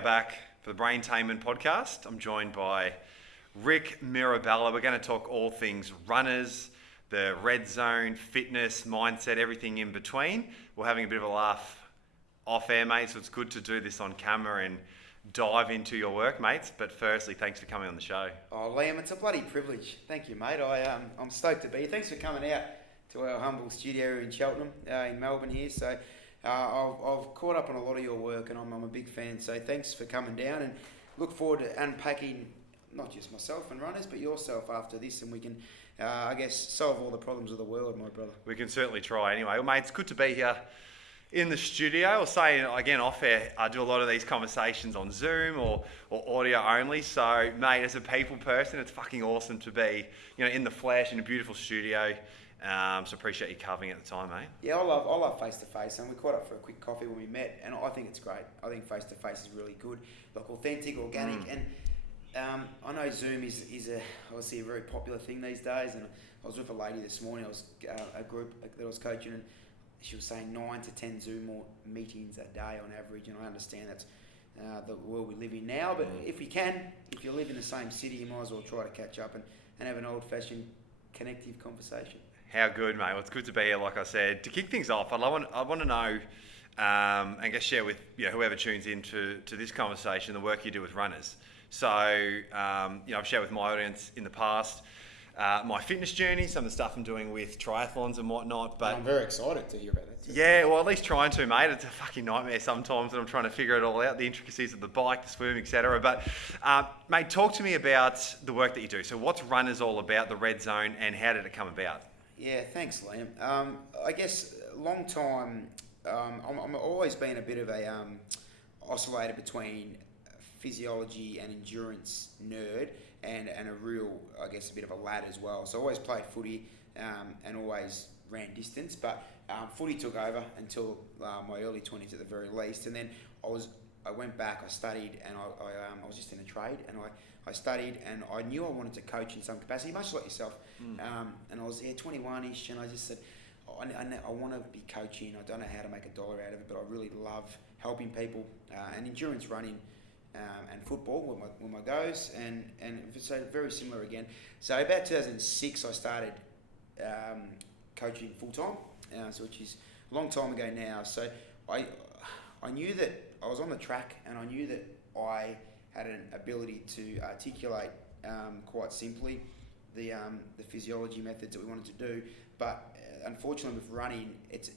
are back for the Braintainment podcast. I'm joined by Rick Mirabella. We're going to talk all things runners, the red zone, fitness, mindset, everything in between. We're having a bit of a laugh off air, mate, so it's good to do this on camera and dive into your work, mates. But firstly, thanks for coming on the show. Oh, Liam, it's a bloody privilege. Thank you, mate. I'm stoked to be here. Thanks for coming out to our humble studio in Cheltenham, in Melbourne here. So I've caught up on a lot of your work, and I'm a big fan. So thanks for coming down, and look forward to unpacking not just myself and runners, but yourself after this, and we can, I guess, solve all the problems of the world, my brother. We can certainly try anyway. Well, mate, it's good to be here in the studio. I'll say again off air, I do a lot of these conversations on Zoom or audio only. So, mate, as a people person, it's fucking awesome to be, in the flesh in a beautiful studio. So appreciate you covering at the time, mate. Yeah, I love face to face, and we caught up for a quick coffee when we met, and I think it's great. I think face to face is really good, like authentic, organic, and I know Zoom is obviously a very popular thing these days. And I was with a lady this morning. I was a group that I was coaching, and she was saying 9 to 10 Zoom meetings a day on average, and I understand that's the world we live in now. But if you live in the same city, you might as well try to catch up and have an old-fashioned connective conversation. How good, mate. Well, it's good to be here, like I said. To kick things off, I want to know and guess share with whoever tunes in to this conversation the work you do with runners. So, I've shared with my audience in the past my fitness journey, some of the stuff I'm doing with triathlons and whatnot. But I'm very excited to hear about that too. Yeah, well, at least trying to, mate. It's a fucking nightmare sometimes, and I'm trying to figure it all out, the intricacies of the bike, the swim, etc. But, mate, talk to me about the work that you do. So what's Runners all about, the red zone, and how did it come about? Yeah, thanks, Liam. I guess long time, I'm always been a bit of a oscillator between physiology and endurance nerd and a real, I guess, a bit of a lad as well. So I always played footy and always ran distance, but footy took over until my early 20s at the very least. And then I went back, I studied, and I was just in a trade, and I studied, and I knew I wanted to coach in some capacity, much like yourself. And I was 21-ish, and I just said, I want to be coaching. I don't know how to make a dollar out of it, but I really love helping people, and endurance running and football were my goes, and so very similar again. So about 2006, I started coaching full-time, so which is a long time ago now. So I knew that I was on the track, and I knew that I had an ability to articulate quite simply the physiology methods that we wanted to do. But unfortunately with running, it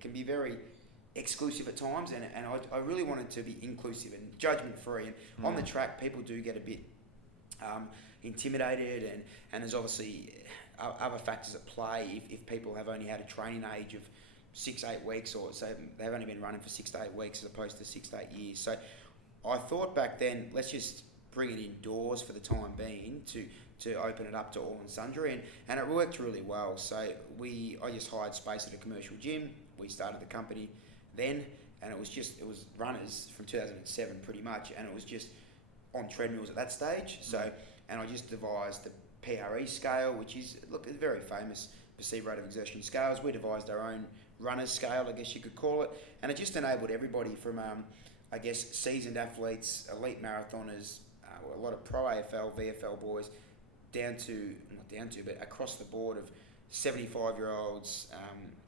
can be very exclusive at times, and I really wanted to be inclusive and judgment free. And on the track, people do get a bit intimidated, and there's obviously other factors at play if people have only had a training age of 6-8 weeks, or so they've only been running for 6 to 8 weeks as opposed to 6 to 8 years. So I thought back then, let's just bring it indoors for the time being to open it up to all and sundry, and it worked really well. So I just hired space at a commercial gym. We started the company then, and it was Runners from 2007 pretty much, and it was just on treadmills at that stage. So, and I just devised the PRE scale, which is a very famous perceived rate of exertion scales. We devised our own Runners scale, I guess you could call it, and it just enabled everybody from I guess seasoned athletes, elite marathoners, a lot of pro AFL, VFL boys, but across the board of 75-year-olds,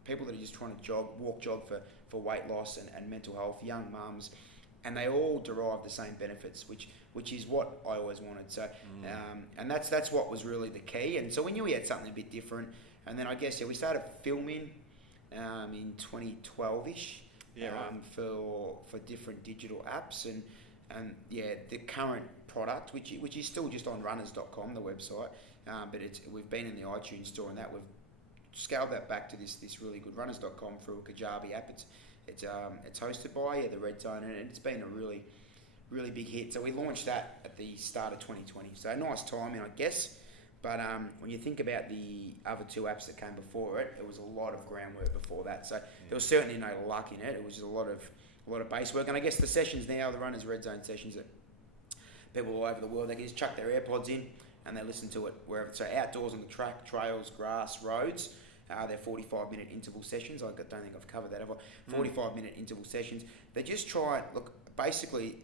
people that are just trying to jog for weight loss and mental health, young mums, and they all derive the same benefits, which is what I always wanted. So, and that's what was really the key. And so we knew we had something a bit different. And then I guess we started filming in 2012-ish. For different digital apps, and the current product, which is still just on runners.com, the website, but we've been in the iTunes store, and that we've scaled that back to this really good runners.com through a Kajabi app. It's hosted by the Red Zone, and it's been a really, really big hit. So we launched that at the start of 2020. So nice timing, I guess. But when you think about the other two apps that came before it, there was a lot of groundwork before that. So there was certainly no luck in it. It was just a lot of base work. And I guess the sessions now, the Runners Red Zone sessions, that people all over the world, they can just chuck their AirPods in and they listen to it wherever. So outdoors on the track, trails, grass, roads, they're 45-minute interval sessions. I don't think I've covered that ever. 45-minute interval sessions. They just try, basically,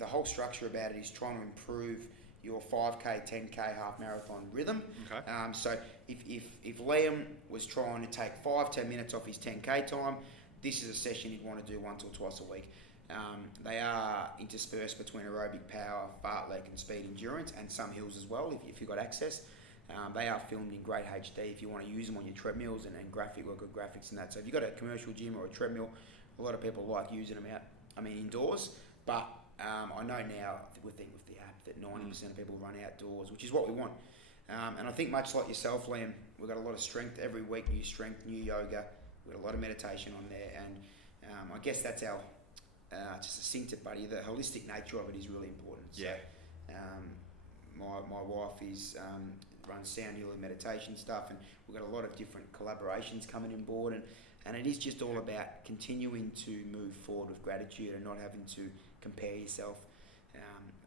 the whole structure about it is trying to improve your 5K, 10K, half marathon rhythm. Okay. So if Liam was trying to take 5-10 minutes off his 10K time, this is a session he'd want to do once or twice a week. They are interspersed between aerobic power, fartlek and speed endurance, and some hills as well if you've got access. They are filmed in great HD if you want to use them on your treadmills and good graphics and that. So if you've got a commercial gym or a treadmill, a lot of people like using them indoors. But I know now with the app that 90% of people run outdoors, which is what we want. And I think much like yourself, Liam, we've got a lot of strength every week, new strength, new yoga. We've got a lot of meditation on there. And I guess that's our, just succinct it, buddy, the holistic nature of it is really important. Yeah. So, my wife runs sound healing meditation stuff, and we've got a lot of different collaborations coming on board, and it is just all about continuing to move forward with gratitude and not having to compare yourself.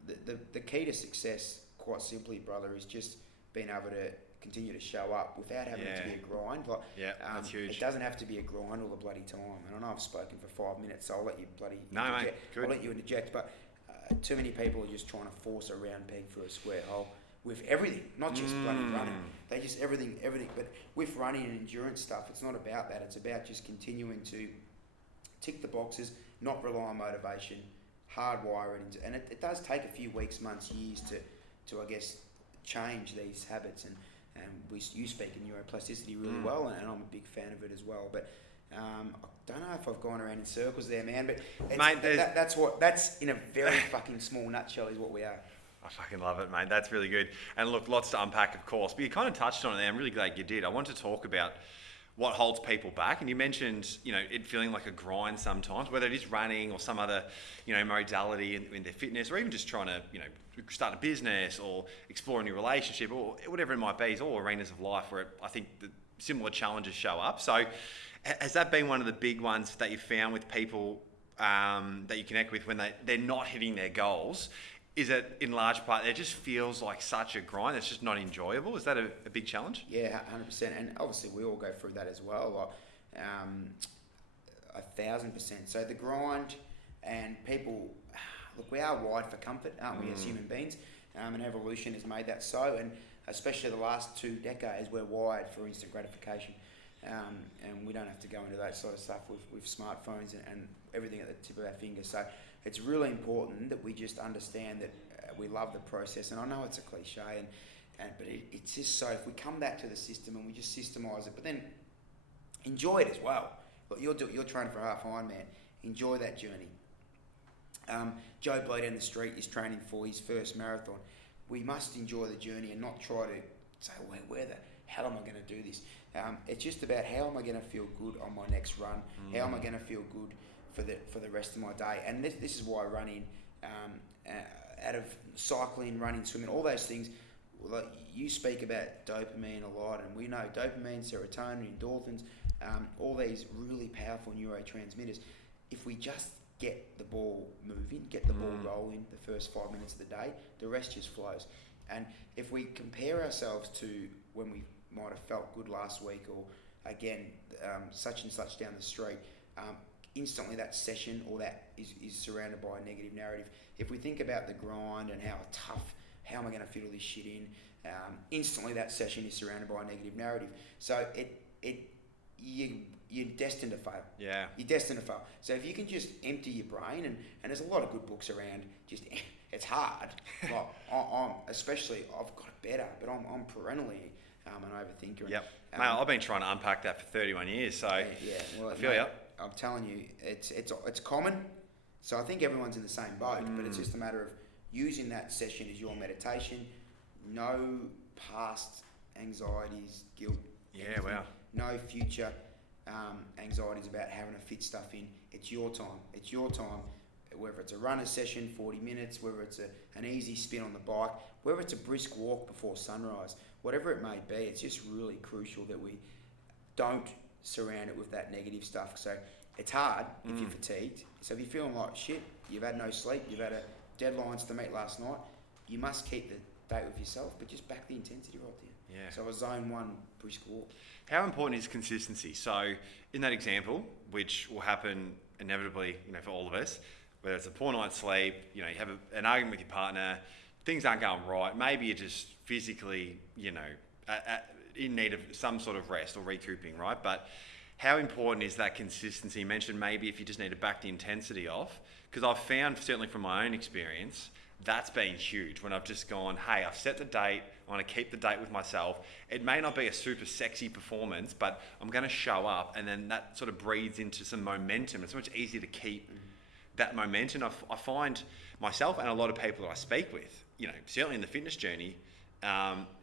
The key to success, quite simply, brother, is just being able to continue to show up without having it to be a grind. That's huge. It doesn't have to be a grind all the bloody time. And I know I've spoken for 5 minutes, so I'll let you interject. Mate, good. I'll let you interject, but too many people are just trying to force a round peg through a square hole with everything, not just bloody running. They just everything. But with running and endurance stuff, it's not about that. It's about just continuing to tick the boxes, not rely on motivation, hardwire it into, and it does take a few weeks, months, years to I guess change these habits. And you speak in neuroplasticity really well, and I'm a big fan of it as well. But I don't know if I've gone around in circles there, man. But mate, that's in a very fucking small nutshell is what we are. I fucking love it, mate. That's really good. And look, lots to unpack, of course. But you kind of touched on it there. I'm really glad you did. I want to talk about what holds people back. And you mentioned, it feeling like a grind sometimes, whether it is running or some other, modality in their fitness, or even just trying to, start a business or explore a new relationship or whatever it might be. It's all arenas of life where I think the similar challenges show up. So has that been one of the big ones that you found with people that you connect with when they're not hitting their goals? Is it in large part, it just feels like such a grind, it's just not enjoyable? Is that a big challenge? Yeah, 100%. And obviously we all go through that as well, 1,000%. So the grind, and people, look, we are wired for comfort, aren't we, as human beings? And evolution has made that so, and especially the last 2 decades, we're wired for instant gratification. And we don't have to go into that sort of stuff with smartphones and everything at the tip of our finger. So it's really important that we just understand that we love the process. And I know it's a cliche, but it's just so if we come back to the system and we just systemize it, but then enjoy it as well. Look, you're training for a half Ironman. Enjoy that journey. Joe Blow down the street is training for his first marathon. We must enjoy the journey and not try to say, where the hell am I going to do this? It's just about how am I going to feel good on my next run? How am I going to feel good for the rest of my day? And this is why running, out of cycling, running, swimming, all those things, like you speak about dopamine a lot, and we know dopamine, serotonin, endorphins, all these really powerful neurotransmitters. If we just get the ball moving, get the ball rolling the first 5 minutes of the day, the rest just flows. And if we compare ourselves to when we might have felt good last week, or again, such and such down the street, instantly that session or that is surrounded by a negative narrative. If we think about the grind and how tough, how am I going to fit all this shit in, instantly that session is surrounded by a negative narrative. So you're destined to fail. Yeah. You're destined to fail. So if you can just empty your brain, and there's a lot of good books around, just it's hard. Like I'm especially, I've got it better, but I'm perennially an overthinker. Yep. Mate, I've been trying to unpack that for 31 years, so well, I feel you. I'm telling you, it's common. So I think everyone's in the same boat, but it's just a matter of using that session as your meditation. No past anxieties, guilt. Yeah, anything. wow. No future anxieties about having to fit stuff in. It's your time. It's your time. Whether it's a runner session, 40 minutes, whether it's an easy spin on the bike, whether it's a brisk walk before sunrise, whatever it may be, it's just really crucial that we don't surround it with that negative stuff. So it's hard if you're fatigued. So if you're feeling like shit, you've had no sleep, you've had deadlines to meet last night, you must keep the date with yourself, but just back the intensity right there. Yeah. So a zone 1 brisk walk. How important is consistency? So in that example, which will happen inevitably, for all of us, whether it's a poor night's sleep, you have an argument with your partner, things aren't going right, maybe you're just physically, in need of some sort of rest or recouping, right? But how important is that consistency? You mentioned maybe if you just need to back the intensity off, because I've found, certainly from my own experience, that's been huge when I've just gone, hey, I've set the date, I want to keep the date with myself. It may not be a super sexy performance, but I'm going to show up, and then that sort of breeds into some momentum. It's so much easier to keep that momentum. I find myself and a lot of people that I speak with, certainly in the fitness journey,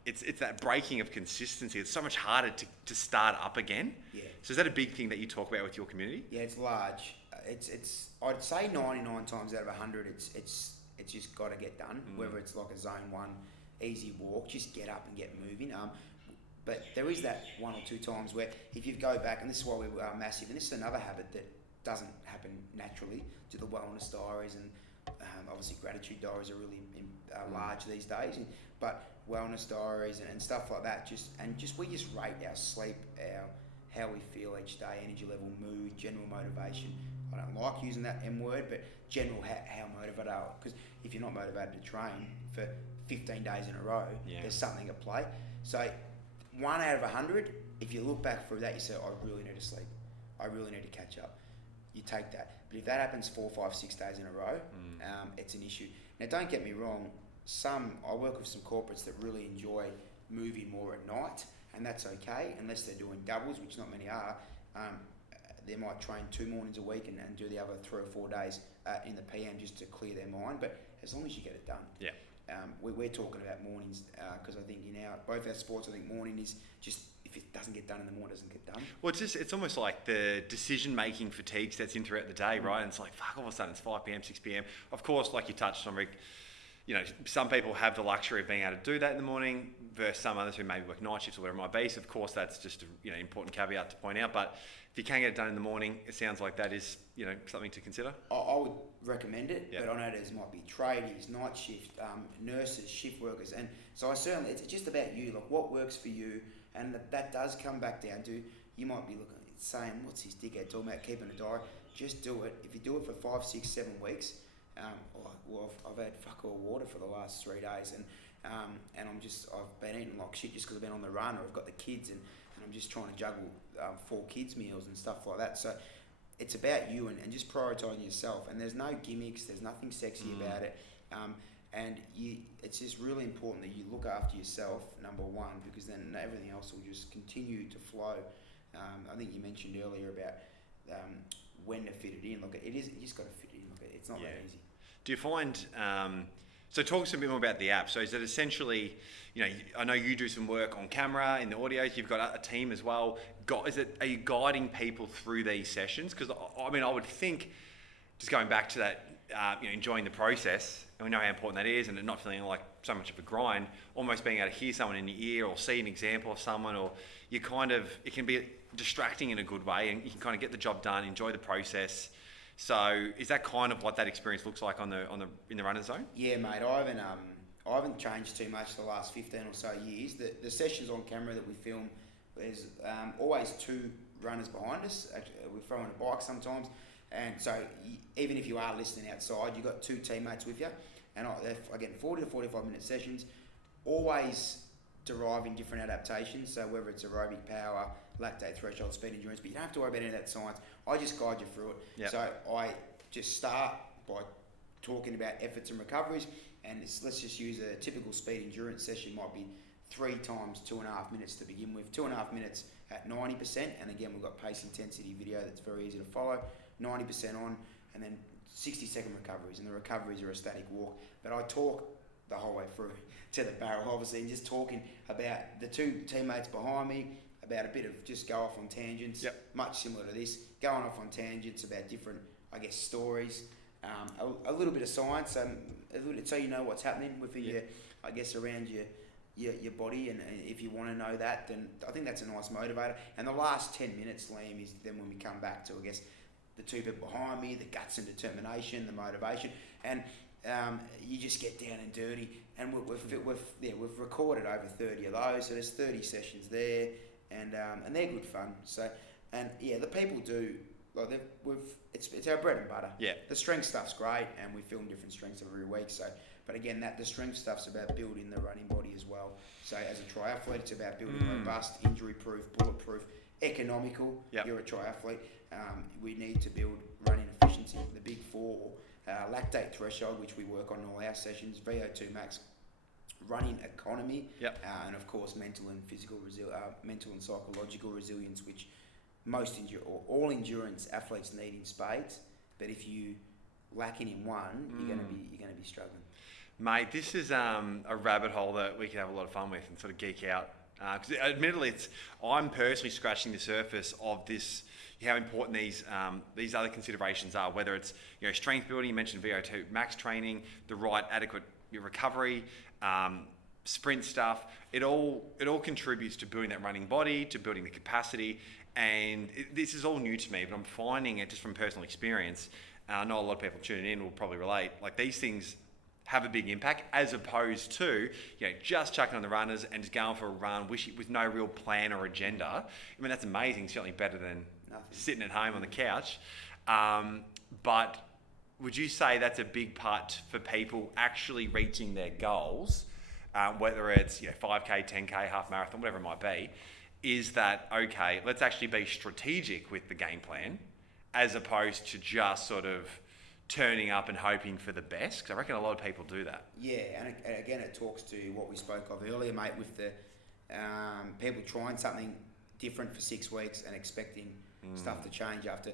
it's that breaking of consistency. It's so much harder to start up again. Yeah. So is that a big thing that you talk about with your community? Yeah, it's large. It's I'd say 99 times out of 100, it's just got to get done. Whether it's like a zone 1 easy walk, just get up and get moving. But there is that 1 or 2 times where if you go back, and this is why we are massive, and this is another habit that doesn't happen naturally, to the wellness diaries, and obviously gratitude diaries are really large these days, but wellness diaries and stuff like that, we just rate our sleep, how we feel each day, energy level, mood, general motivation. I don't like using that M word, but general how motivated are, because if you're not motivated to train for 15 days in a row, there's something at play. So 1 out of 100, if you look back through that, you say, I really need to sleep, I really need to catch up. You take that. But if that happens 4, 5, 6 days in a row, it's an issue. Now, don't get me wrong, I work with some corporates that really enjoy moving more at night, and that's okay, unless they're doing doubles, which not many are. They might train 2 mornings a week and do the other 3 or 4 days in the PM just to clear their mind, but as long as you get it done. Yeah. We're talking about mornings because I think both our sports, I think morning is just, if it doesn't get done in the morning, it doesn't get done. Well, it's almost like the decision-making fatigue sets in throughout the day, right? And it's like, fuck, all of a sudden it's 5 p.m, 6 p.m. Of course, like you touched on, Rick, some people have the luxury of being able to do that in the morning versus some others who maybe work night shifts or whatever it might be. So of course, that's just an important caveat to point out. But if you can get it done in the morning, it sounds like that is, something to consider. I would recommend it, but I know there might be tradies, night shift, nurses, shift workers, and so it's just about you, like what works for you, and that does come back down to, you might be saying, what's this dickhead talking about keeping a diary? Just do it. If you do it for 5, 6, 7 weeks, I've had fuck all water for the last 3 days, and I've been eating like shit just because I've been on the run, or I've got the kids, and I'm just trying to juggle 4 kids' meals and stuff like that. So it's about you and just prioritising yourself. And there's no gimmicks, there's nothing sexy about it. It's just really important that you look after yourself, number one, because then everything else will just continue to flow. I think you mentioned earlier about when to fit it in. Look, you just got to fit it in. Look, it's not that easy. Do you find... So talk to us a bit more about the app. So is it essentially, I know you do some work on camera, in the audios, you've got a team as well. Are you guiding people through these sessions? Because I would think, just going back to that, enjoying the process, and we know how important that is, and it not feeling like so much of a grind, almost being able to hear someone in your ear or see an example of someone, or it can be distracting in a good way, and you can kind of get the job done, enjoy the process. So is that kind of what that experience looks like in the Runnez zone? Yeah, mate. I haven't changed too much the last 15 or so years. The sessions on camera that we film, there's always 2 runners behind us. We're throwing a bike sometimes, and so even if you are listening outside, you've got 2 teammates with you, and I get 40 to 45 minute sessions, always deriving different adaptations. So whether it's aerobic power, lactate threshold, speed endurance, but you don't have to worry about any of that science. I just guide you through it. Yep. So I just start by talking about efforts and recoveries, and let's just use a typical speed endurance session. Might be 3 times 2.5 minutes to begin with, 2.5 minutes at 90%, and again we've got pace intensity video that's very easy to follow, 90% on, and then 60-second recoveries, and the recoveries are a static walk. But I talk the whole way through to the barrel, obviously, and just talking about the 2 teammates behind me, about a bit of just go off on tangents, much similar to this, going off on tangents about different, stories, a little bit of science, so you know what's happening within your, around your body, and if you want to know that, then I think that's a nice motivator. And the last 10 minutes, Liam, is then when we come back to, the 2 people behind me, the guts and determination, the motivation, and you just get down and dirty. And we've recorded over 30 of those, so there's 30 sessions there, and they're good fun. So, the people do, like it's our bread and butter. Yeah. The strength stuff's great, and we film different strengths every week. So, but again, the strength stuff's about building the running body as well. So as a triathlete, it's about building robust, injury-proof, bulletproof, economical. Yep. You're a triathlete. We need to build running efficiency, the big four, lactate threshold, which we work on in all our sessions, VO2 max, running economy, and of course mental and mental and psychological resilience, which all endurance athletes need in spades. But if you lacking in one, you're gonna be struggling. Mate, this is a rabbit hole that we can have a lot of fun with and sort of geek out. Because admittedly, I'm personally scratching the surface of this, how important these other considerations are. Whether it's strength building, you mentioned VO2 max training, the right adequate recovery, sprint stuff. It all contributes to building that running body, to building the capacity. And this is all new to me, but I'm finding it just from personal experience. I know a lot of people tuning in will probably relate. Like, these things have a big impact, as opposed to just chucking on the runners and just going for a run with no real plan or agenda. I mean, that's amazing, certainly better than sitting at home on the couch. But would you say that's a big part for people actually reaching their goals, whether it's 5K, 10K, half marathon, whatever it might be, is that, okay, let's actually be strategic with the game plan, as opposed to just sort of turning up and hoping for the best? Because I reckon a lot of people do that. Yeah, and again, it talks to what we spoke of earlier, mate, with the people trying something different for 6 weeks and expecting stuff to change after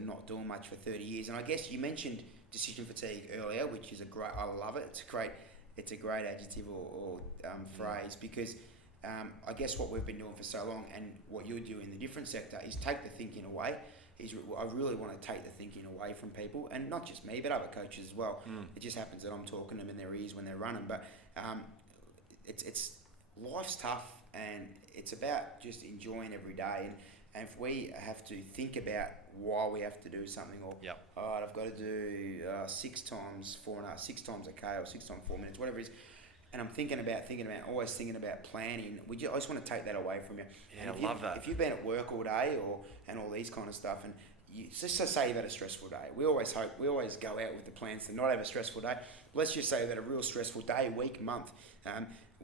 not doing much for 30 years. And I guess you mentioned decision fatigue earlier, which is I love it. It's a great adjective or phrase, because I guess what we've been doing for so long, and what you're doing in the different sector, is take the thinking away. I really want to take the thinking away from people, and not just me, but other coaches as well. It just happens that I'm talking to them in their ears when they're running, but it's life's tough, and it's about just enjoying every day. And if we have to think about why we have to do something, or all right, I've got to do 6 times 4.5, 6 times a K, or 6 times 4 minutes, whatever it is. And I'm always thinking about planning. I just want to take that away from you. Yeah, I love that. If you've been at work all day and all these kind of stuff, and just say you've had a stressful day. We always go out with the plans to not have a stressful day. Let's just say that a real stressful day, week, month.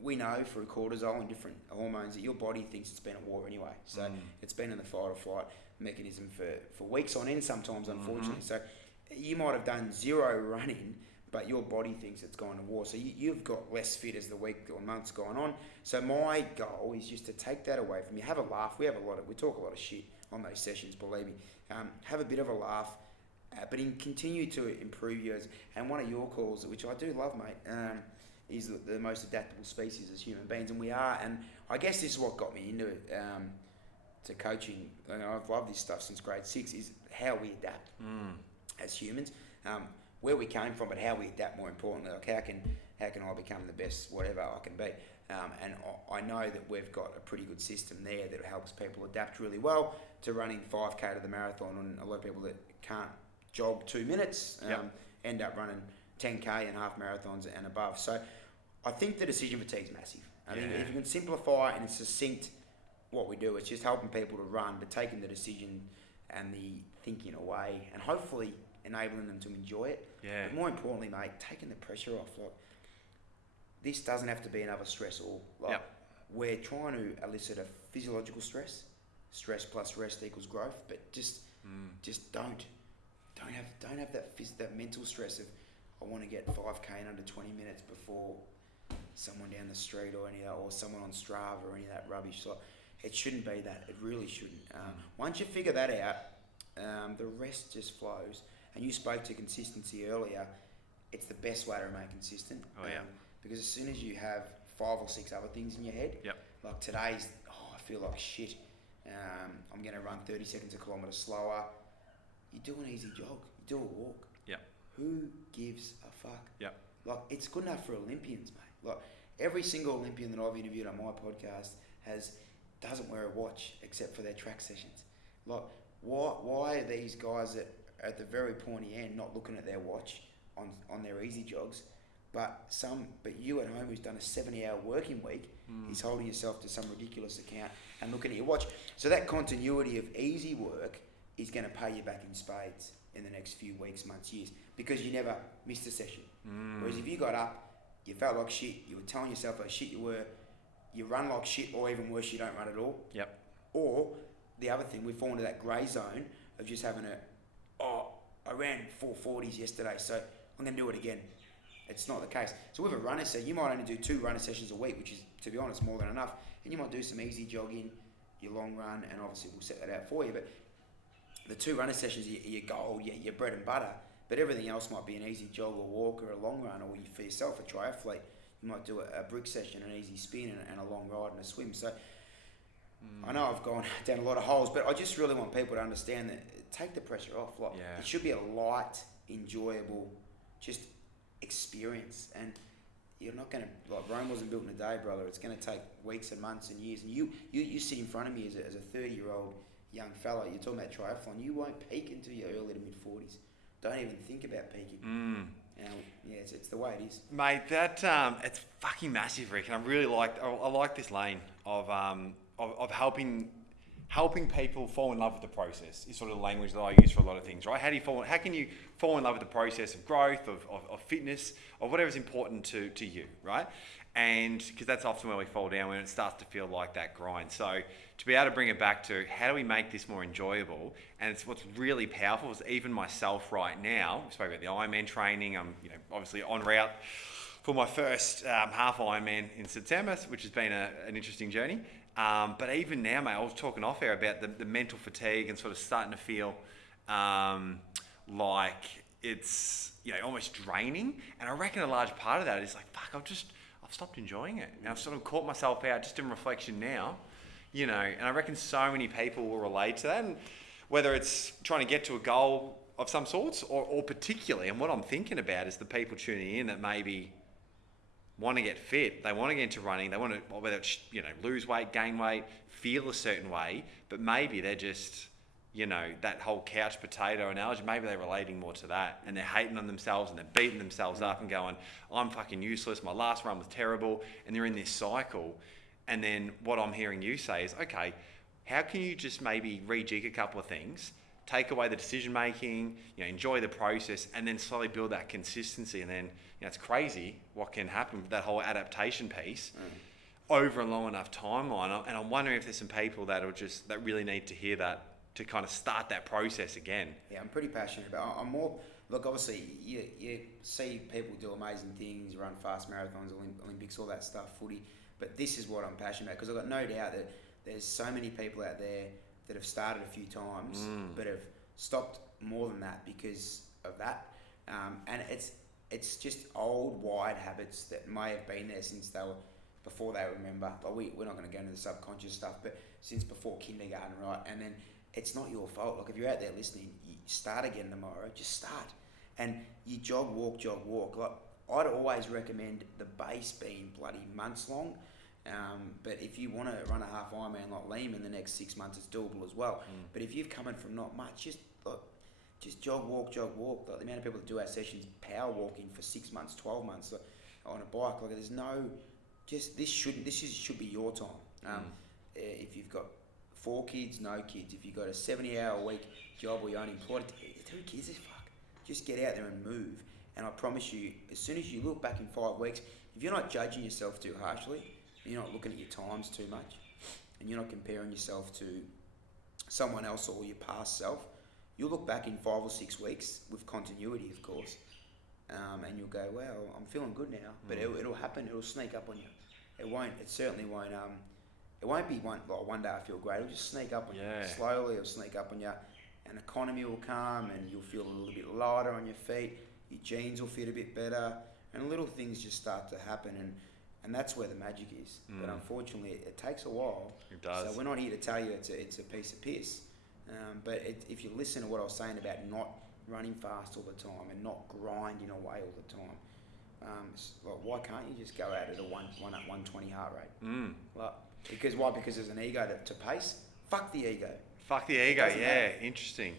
We know through cortisol and different hormones that your body thinks it's been at war anyway. So it's been in the fight or flight mechanism for weeks on end sometimes, unfortunately. So you might have done 0 running, but your body thinks it's gone to war. So you've got less fit as the week or month's gone on. So my goal is just to take that away from you. Have a laugh. We talk a lot of shit on those sessions, believe me. Have a bit of a laugh, but continue to improve yours. And one of your calls, which I do love, mate, is the most adaptable species as human beings, and we are. And I guess this is what got me into it, to coaching. And I've loved this stuff since grade 6, is how we adapt as humans. Where we came from, but how we adapt more importantly. Like, how can I become the best whatever I can be? And I know that we've got a pretty good system there that helps people adapt really well to running 5K to the marathon. And a lot of people that can't jog 2 minutes end up running 10K and half marathons and above. So I think the decision fatigue is massive. I think if you can simplify and succinct what we do, it's just helping people to run, but taking the decision and the thinking away, and hopefully enabling them to enjoy it. Yeah. But more importantly, mate, taking the pressure off. Like, this doesn't have to be another stressor. Like, we're trying to elicit a physiological stress. Stress plus rest equals growth. But just don't have that mental stress of, I want to get 5K in under 20 minutes before someone down the street or someone on Strava or any of that rubbish. So it shouldn't be that. It really shouldn't. Once you figure that out, the rest just flows. And you spoke to consistency earlier. It's the best way to remain consistent. Because as soon as you have 5 or 6 other things in your head, like today's, I feel like shit. I'm going to run 30 seconds a kilometre slower. You do an easy jog. You do a walk. Who gives a fuck? Like, it's good enough for Olympians, mate. Like, every single Olympian that I've interviewed on my podcast doesn't wear a watch except for their track sessions. Like, why are these guys at the very pointy end not looking at their watch on their easy jogs, but you at home who's done a 70-hour working week is holding yourself to some ridiculous account and looking at your watch. So that continuity of easy work is going to pay you back in spades in the next few weeks, months, years, because you never missed a session. Whereas if you got up, you felt like shit, you were telling yourself how shit you were, you run like shit, or even worse, you don't run at all. Yep. Or the other thing, we fall into that grey zone of just having I ran 440s yesterday, so I'm going to do it again. It's not the case. So with a runner session, you might only do 2 runner sessions a week, which is, to be honest, more than enough. And you might do some easy jogging, your long run, and obviously we'll set that out for you. But the 2 runner sessions are your gold, your bread and butter. But everything else might be an easy jog or walk or a long run, or for yourself, a triathlete, you might do a brick session, an easy spin, and a long ride and a swim. So I know I've gone down a lot of holes, but I just really want people to understand that take the pressure off. Like it should be a light, enjoyable, just experience. And you're not going to, like, Rome wasn't built in a day, brother. It's going to take weeks and months and years. And you sit in front of me as a 30-year-old young fella. You're talking about triathlon. You won't peak until your early to mid 40s. Don't even think about peaking. Yeah, it's the way it is, mate. That it's fucking massive, Rick. And I like this lane of helping people fall in love with the process. Is sort of the language that I use for a lot of things, right? How can you fall in love with the process of growth, of fitness, of whatever's important to you, right? And because that's often where we fall down, when it starts to feel like that grind. So to be able to bring it back to how do we make this more enjoyable? And it's what's really powerful is even myself right now. We spoke about the Ironman training. I'm obviously en route for my first half Ironman in September, which has been an interesting journey. But even now, mate, I was talking off air about the mental fatigue and sort of starting to feel like it's almost draining. And I reckon a large part of that is like, fuck, I've stopped enjoying it. And I've sort of caught myself out just in reflection now, and I reckon so many people will relate to that. And whether it's trying to get to a goal of some sorts or particularly, and what I'm thinking about is the people tuning in that maybe want to get fit, they want to get into running, they want to, whether it's, lose weight, gain weight, feel a certain way, but maybe they're just, that whole couch potato analogy, maybe they're relating more to that and they're hating on themselves and they're beating themselves up and going, I'm fucking useless, my last run was terrible, and they're in this cycle. And then what I'm hearing you say is, okay, how can you just maybe rejig a couple of things, take away the decision making, enjoy the process, and then slowly build that consistency. And then it's crazy what can happen with that whole adaptation piece over a long enough timeline. And I'm wondering if there's some people that really need to hear that to kind of start that process again. Yeah, I'm pretty passionate about it. I'm more, look, obviously you see people do amazing things, run fast marathons, Olympics, all that stuff, footy, but this is what I'm passionate about, because I've got no doubt that there's so many people out there that have started a few times but have stopped more than that because of that. And it's just old wired habits that may have been there since before they remember. Like we're not going to go into the subconscious stuff, but since before kindergarten, right? And then it's not your fault. Like if you're out there listening, you start again tomorrow, just start. And you jog, walk. Like I'd always recommend the base being bloody months long. But if you want to run a half Ironman like Liam in the next 6 months, it's doable as well. But if you've come in from not much, just jog, walk. Like the amount of people that do our sessions power walking for 6 months, 12 months on a bike. Like there's no, this should be your time. If you've got 4 kids, no kids. If you've got a 70-hour week job or you're unemployed, 2 kids is fuck. Just get out there and move. And I promise you, as soon as you look back in 5 weeks, if you're not judging yourself too harshly, you're not looking at your times too much, and you're not comparing yourself to someone else or your past self, you'll look back in 5 or 6 weeks with continuity, of course, and you'll go, well, I'm feeling good now. But it'll happen. It'll sneak up on you. It certainly won't. It won't be one day I feel great. It'll just sneak up on you. Slowly it'll sneak up on you. An economy will come and you'll feel a little bit lighter on your feet. Your jeans will fit a bit better. And little things just start to happen. And that's where the magic is. But unfortunately, it takes a while. It does. So we're not here to tell you it's a piece of piss. But if you listen to what I was saying about not running fast all the time and not grinding away all the time, it's like, why can't you just go out at a 120 heart rate? Why? Because there's an ego to pace. Fuck the ego. Fuck the ego. Yeah, interesting.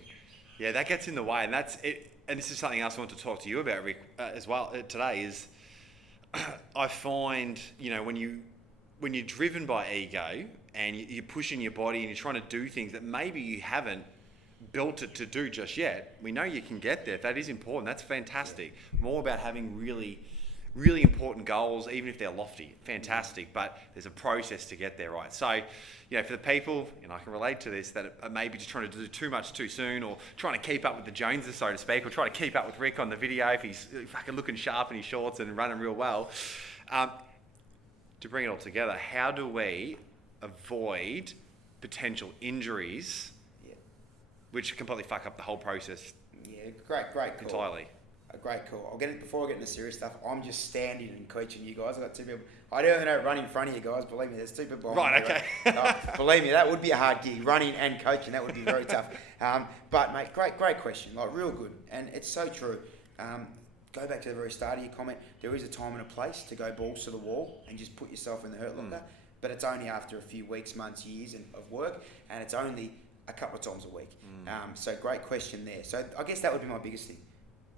Yeah, that gets in the way, and that's it. And this is something else I want to talk to you about, Rick, as well today. Is I find when you're driven by ego and you're pushing your body and you're trying to do things that maybe you haven't built it to do just yet. We know you can get there. If that is important, that's fantastic. More about having really, really important goals, even if they're lofty. Fantastic. But there's a process to get there, right? So, for the people, and I can relate to this, that are maybe just trying to do too much too soon, or trying to keep up with the Joneses, so to speak, or trying to keep up with Rick on the video if he's fucking looking sharp in his shorts and running real well. To bring it all together, how do we avoid potential injuries, which completely fuck up the whole process? Yeah, great call. Entirely. A great call. Before I get into serious stuff, I'm just standing and coaching you guys. I've got two people. I don't run in front of you guys. Believe me, there's two people. Right, okay. Believe me, that would be a hard gig. Running and coaching, that would be very tough. But mate, great question. Like real good, and it's so true. Go back to the very start of your comment. There is a time and a place to go balls to the wall and just put yourself in the hurt locker. But it's only after a few weeks, months, years of work, and it's only a couple of times a week. So great question there. So I guess that would be my biggest thing.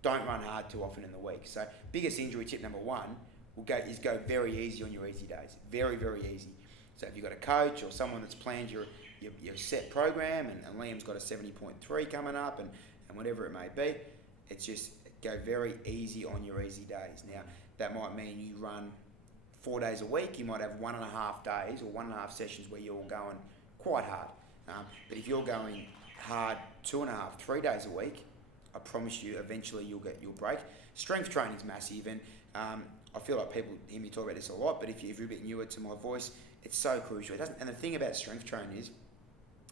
Don't run hard too often in the week. So biggest injury tip number one is go very easy on your easy days. Very, very easy. So if you've got a coach or someone that's planned your set program, and Liam's got a 70.3 coming up and whatever it may be, it's just go very easy on your easy days. Now, that might mean you run 4 days a week. You might have 1.5 days or 1.5 sessions where you're going quite hard. But if you're going hard 2.5, 3 days a week, I promise you, eventually you'll break. Strength training is massive, and I feel like people hear me talk about this a lot. But if you're a bit newer to my voice, it's so crucial. And the thing about strength training is,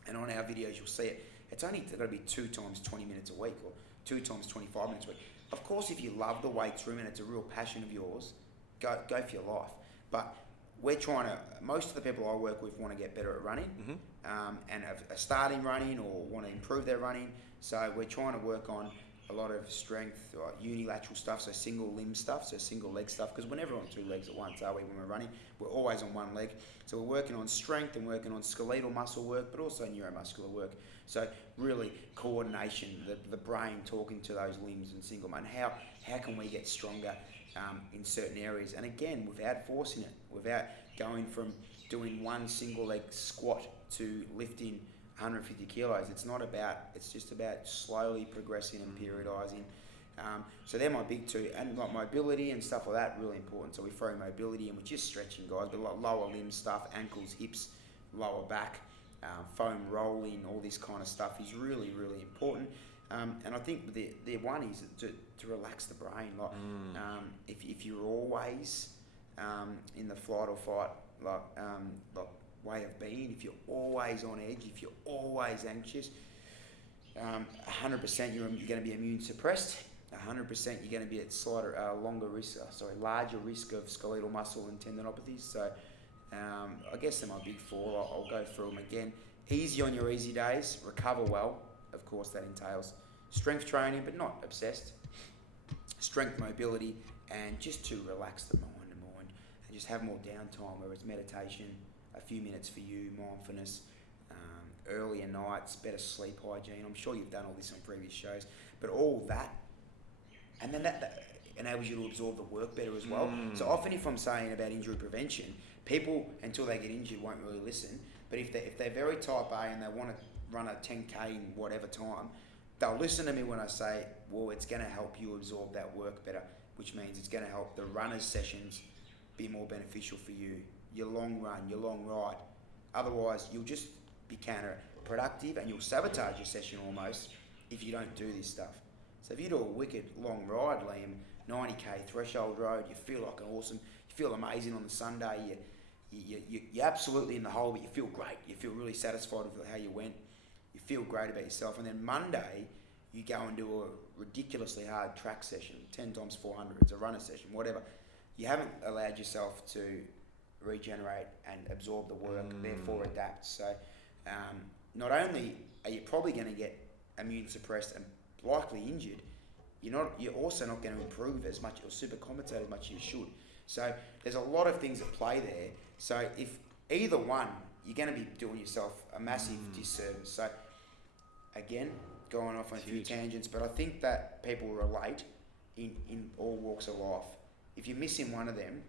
and on our videos you'll see it, it's only got to be 2 times 20 minutes a week or 2 times 25 minutes a week. Of course, if you love the weights room and it's a real passion of yours, go for your life. But we're trying to. Most of the people I work with want to get better at running, and are starting running or want to improve their running. So we're trying to work on a lot of strength, unilateral stuff, so single limb stuff, so single leg stuff, because we're never on 2 legs at once, are we, when we're running? We're always on 1 leg. So we're working on strength and working on skeletal muscle work, but also neuromuscular work. So really coordination, the brain talking to those limbs and single limb. How can we get stronger in certain areas? And again, without forcing it, without going from doing 1 single leg squat to lifting 150 kilos. It's just about slowly progressing and periodizing. So they're my big two, and like mobility and stuff like that, really important. So we throw mobility and we're just stretching, guys, but like lower limb stuff, ankles, hips, lower back, foam rolling, all this kind of stuff is really, really important. And I think the one is to relax the brain. Like if you're always in the flight or fight, like way of being, if you're always on edge, if you're always anxious, 100% you're going to be immune suppressed. 100% you're going to be at larger risk of skeletal muscle and tendinopathies. So I guess they're my big 4. I'll go through them again. Easy on your easy days, recover well. Of course, that entails strength training, but not obsessed. Strength, mobility, and just to relax the mind and just have more downtime, whether it's meditation, a few minutes for you, mindfulness, earlier nights, better sleep hygiene. I'm sure you've done all this on previous shows, but all that, and then that enables you to absorb the work better as well. So often if I'm saying about injury prevention, people, until they get injured, won't really listen. But if they're very type A and they want to run a 10K in whatever time, they'll listen to me when I say, well, it's going to help you absorb that work better, which means it's going to help the runners sessions be more beneficial for you, your long run, your long ride. Otherwise, you'll just be counterproductive and you'll sabotage your session almost if you don't do this stuff. So if you do a wicked long ride, Liam, 90K threshold road, you feel like an awesome, you feel amazing on the Sunday, you're absolutely in the hole, but you feel great. You feel really satisfied with how you went. You feel great about yourself. And then Monday, you go and do a ridiculously hard track session, 10 times 400, it's a runner session, whatever. You haven't allowed yourself to regenerate and absorb the work, therefore adapt. So not only are you probably going to get immune suppressed and likely injured, you're also not going to improve as much or super compensate as much as you should. So there's a lot of things at play there. So if either one, you're going to be doing yourself a massive disservice. So again, going off on a few tangents, but I think that people relate in all walks of life. If you're missing one of them,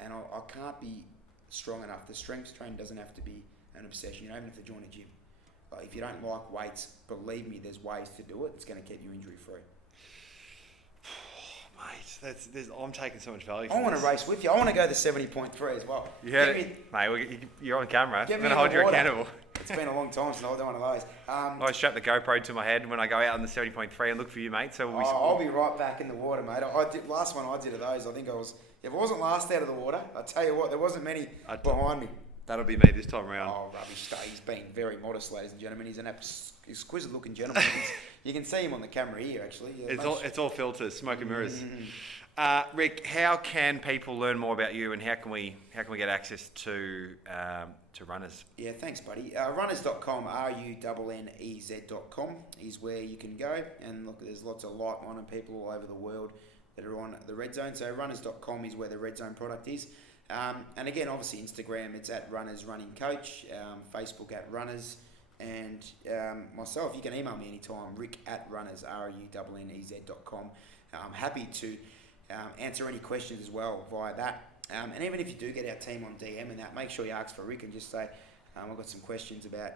and I can't be strong enough, the strength training doesn't have to be an obsession. You don't even have to join a gym. if you don't like weights, believe me, there's ways to do it. It's going to keep you injury free. Mate, I'm taking so much value I from want this. to race with you. I want to go the 70.3 as well. You heard it. Mate, you're on camera. I'm Get going me to in hold the you water. accountable. It's been a long time since I've done one of those. I strap the GoPro to my head when I go out on the 70.3 and look for you, mate. So I'll be right back in the water, mate. Last one I did of those, I think I was... If I wasn't last out of the water, I tell you what, there wasn't many behind me. That'll be me this time around. Oh, rubbish stuff. He's been very modest, ladies and gentlemen. He's an exquisite-looking gentleman. You can see him on the camera here, actually. It's all filters, smoke and mirrors. Rick, how can people learn more about you, and how can we get access to Runnez? Yeah, thanks, buddy. Runnez.com, runnez.com is where you can go. And look, there's lots of like-minded people all over the world that are on the Red Zone. So Runnez.com is where the Red Zone product is. And again, obviously Instagram, it's at Runnez Running Coach. Facebook at Runnez. And myself, you can email me anytime, rick at Runnez, runnez.com. I'm happy to answer any questions as well via that. And even if you do get our team on DM and that, make sure you ask for Rick and just say, I've got some questions about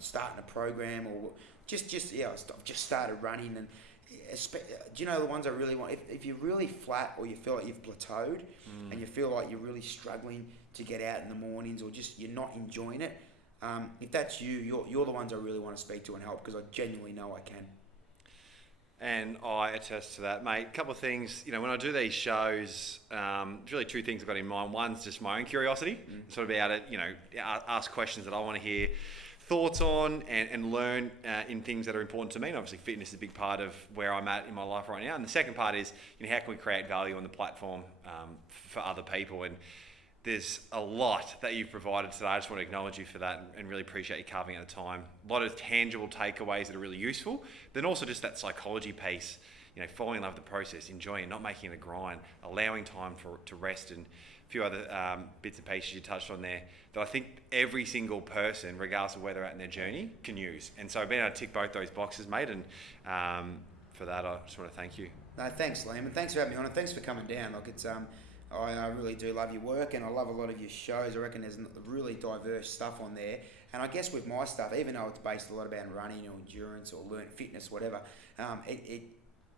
starting a program, or I've just started running. And do you know the ones I really want? If you're really flat, or you feel like you've plateaued and you feel like you're really struggling to get out in the mornings, or just you're not enjoying it, if that's you, you're the ones I really want to speak to and help, because I genuinely know I can. And I attest to that, mate. A couple of things, when I do these shows, there's really two things I've got in mind. One's just my own curiosity, sort of be able to, ask questions that I want to hear thoughts on and learn in things that are important to me. And obviously fitness is a big part of where I'm at in my life right now. And the second part is, how can we create value on the platform for other people? And there's a lot that you've provided today. I just want to acknowledge you for that and really appreciate you carving out the time. A lot of tangible takeaways that are really useful. Then also just that psychology piece, falling in love with the process, enjoying it, not making it a grind, allowing time to rest, and a few other bits and pieces you touched on there that I think every single person, regardless of where they're at in their journey, can use. And so being able to tick both those boxes, mate, and for that, I just want to thank you. No, thanks, Liam, and thanks for having me on, and thanks for coming down. Like, it's I really do love your work, and I love a lot of your shows. I reckon there's really diverse stuff on there. And I guess with my stuff, even though it's based a lot about running or endurance or fitness, whatever,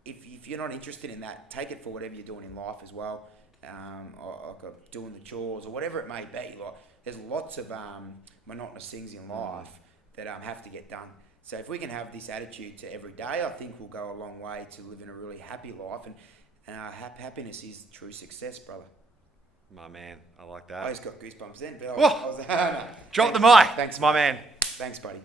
if you're not interested in that, take it for whatever you're doing in life as well, like doing the chores or whatever it may be. Like, there's lots of monotonous things in life that have to get done. So if we can have this attitude to every day, I think we'll go a long way to living a really happy life. And happiness is true success, brother. My man, I like that. I just got goosebumps then. But Drop the mic. Thanks, my man. Thanks, buddy.